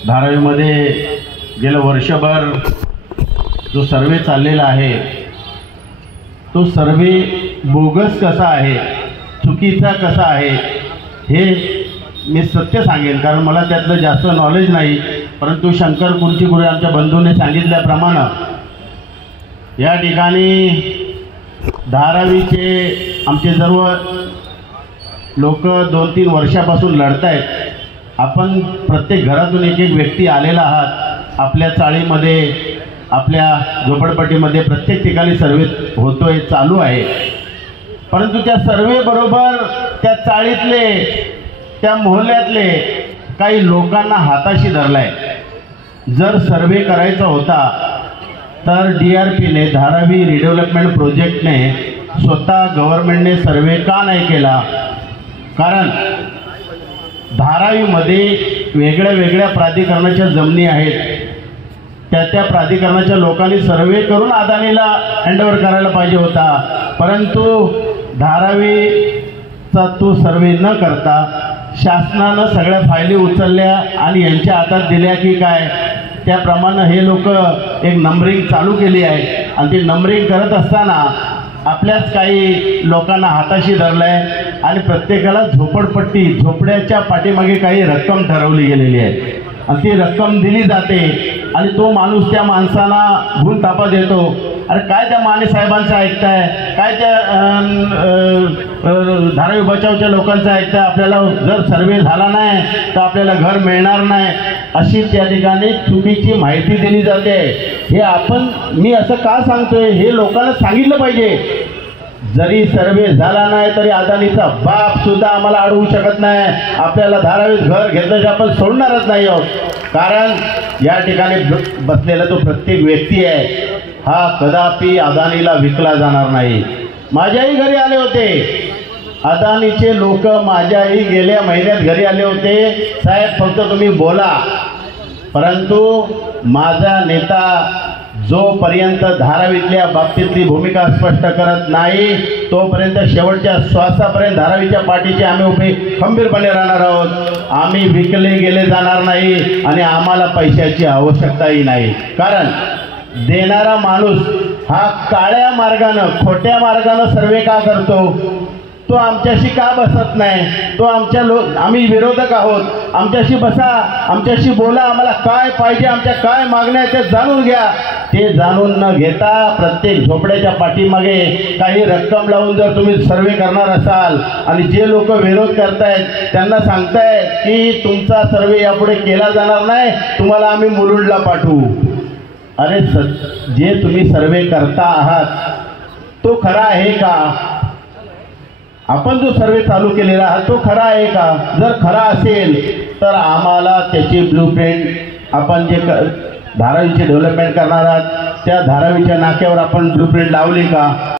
धारावीमध्ये गेलं वर्षभर जो सर्वे चाललेला आहे तो सर्वे बोगस कसा आहे, चुकीचा कसा आहे हे मी सत्य सांगेन, कारण मला त्यातलं जास्त नॉलेज नाही। परंतु शंकर कुंचीपुरे आमच्या बंधूने सांगितल्याप्रमाणे या ठिकाणी धारावीचे आमचे सर्व लोक 2-3 वर्षापासून लढत आहेत। आपण प्रत्येक घरातून एक एक व्यक्ती आलेला आहात। आपल्या चाळीमध्ये, आपल्या झोपडपट्टीमध्ये प्रत्येक ठिकाणी सर्वे होतोय, चालू आहे। परंतु त्या सर्वे बरोबर त्या चाळीतले, त्या मोहल्ल्यातले काही लोकांना हाताशी धरलाय। जर सर्वे करायचा होता तर DRPने, धारावी रिडेव्हलपमेंट प्रोजेक्टने, स्वतः गव्हर्नमेंटने सर्वे का नाही केला? कारण धारावीमध्ये वेगळ्या वेगळ्या प्राधिकरणाच्या जमिनी आहेत। त्या प्राधिकरणाच्या लोकांनी सर्वे करून अदानीला हँडओव्हर करायला पाहिजे होता, परंतु धारावीचा तो सर्वे न करता शासनानं सगळ्या फायली उचलल्या आणि यांच्या हातात दिल्या की काय, त्याप्रमाणे हे लोक एक नंबरिंग चालू केली आहे। आणि ती नंबरिंग करत असताना आपल्याच काही लोकांना हाताशी धरलंय आणि प्रत्येकाला झोपडपट्टी, झोपड्याच्या पाठीमागे काही रक्कम ठरवली गेलेली आहे आणि ती रक्कम दिली जाते आणि तो माणूस त्या माणसाला भूल तापा देतो। अरे काय त्या माने साहेबांचं ऐकताय, काय त्या धारावी बचावच्या लोकांचं ऐकताय? आपल्याला जर सर्वे झाला नाही तर आपल्याला घर मिळणार नाही, अशी त्या ठिकाणी चुकीची माहिती दिली जाते। हे मी असं का सांगतोय, हे लोकांना सांगितलं पाहिजे। जरी सर्वे झाला नाही तरी अदानीचा बाप सुद्धा आम्हाला अडवू शकत नाही। आपल्याला धारावीत घर घेतलं तर आपण सोडणारच नाही आहोत, कारण या ठिकाणी बसलेला तो प्रत्येक व्यक्ती आहे हा कदापि अदानीला विकला जाणार नाही। माझ्याही घरी आले होते अदानीचे लोक, माझ्याही गेल्या महिन्यात घरी आले होते, साहेब फक्त तुम्ही बोला। परंतु माझा नेता जोपर्यंत धारावीतल्या बाबतीतली भूमिका स्पष्ट करत नाही तोपर्यंत शेवटच्या श्वासापर्यंत धारावीच्या पाठीशी आम्ही उभे खंबीरपणे राहणार आहोत। आम्ही विकले गेले जाणार नाही आणि आम्हाला पैशाची आवश्यकताही नाही, कारण देणारा माणूस हा काळ्या मार्गानं, खोट्या मार्गानं सर्वे का करतो? तो आमच्याशी का बसत नाही? तो आम्ही विरोधक आहोत, आमच्याशी बसा, आमच्याशी बोला, आम्हाला काय पाहिजे, आमच्या काय मागण्या आहेत ते जाणून घ्या। ते जाणून न घेता प्रत्येक झोपड्याच्या पाठीमागे काही रक्कम लावून जर तुम्ही सर्वे करणार असाल आणि जे लोक विरोध करतायत त्यांना सांगतायत की तुमचा सर्वे यापुढे केला जाणार नाही, तुम्हाला आम्ही मुलुंडला पाठवू। अरे जे तुम्ही सर्वे करता आहात तो खरा आहे का? आपण जो सर्वे चालू केलेला आहे तो खरा आहे का? जर खरा असेल तर आम्हाला त्याची ब्लूप्रिंट, आपण जे धारावीचे डेव्हलपमेंट करणार आहात त्या धारावीच्या नाक्यावर आपण ब्लूप्रिंट लावली का?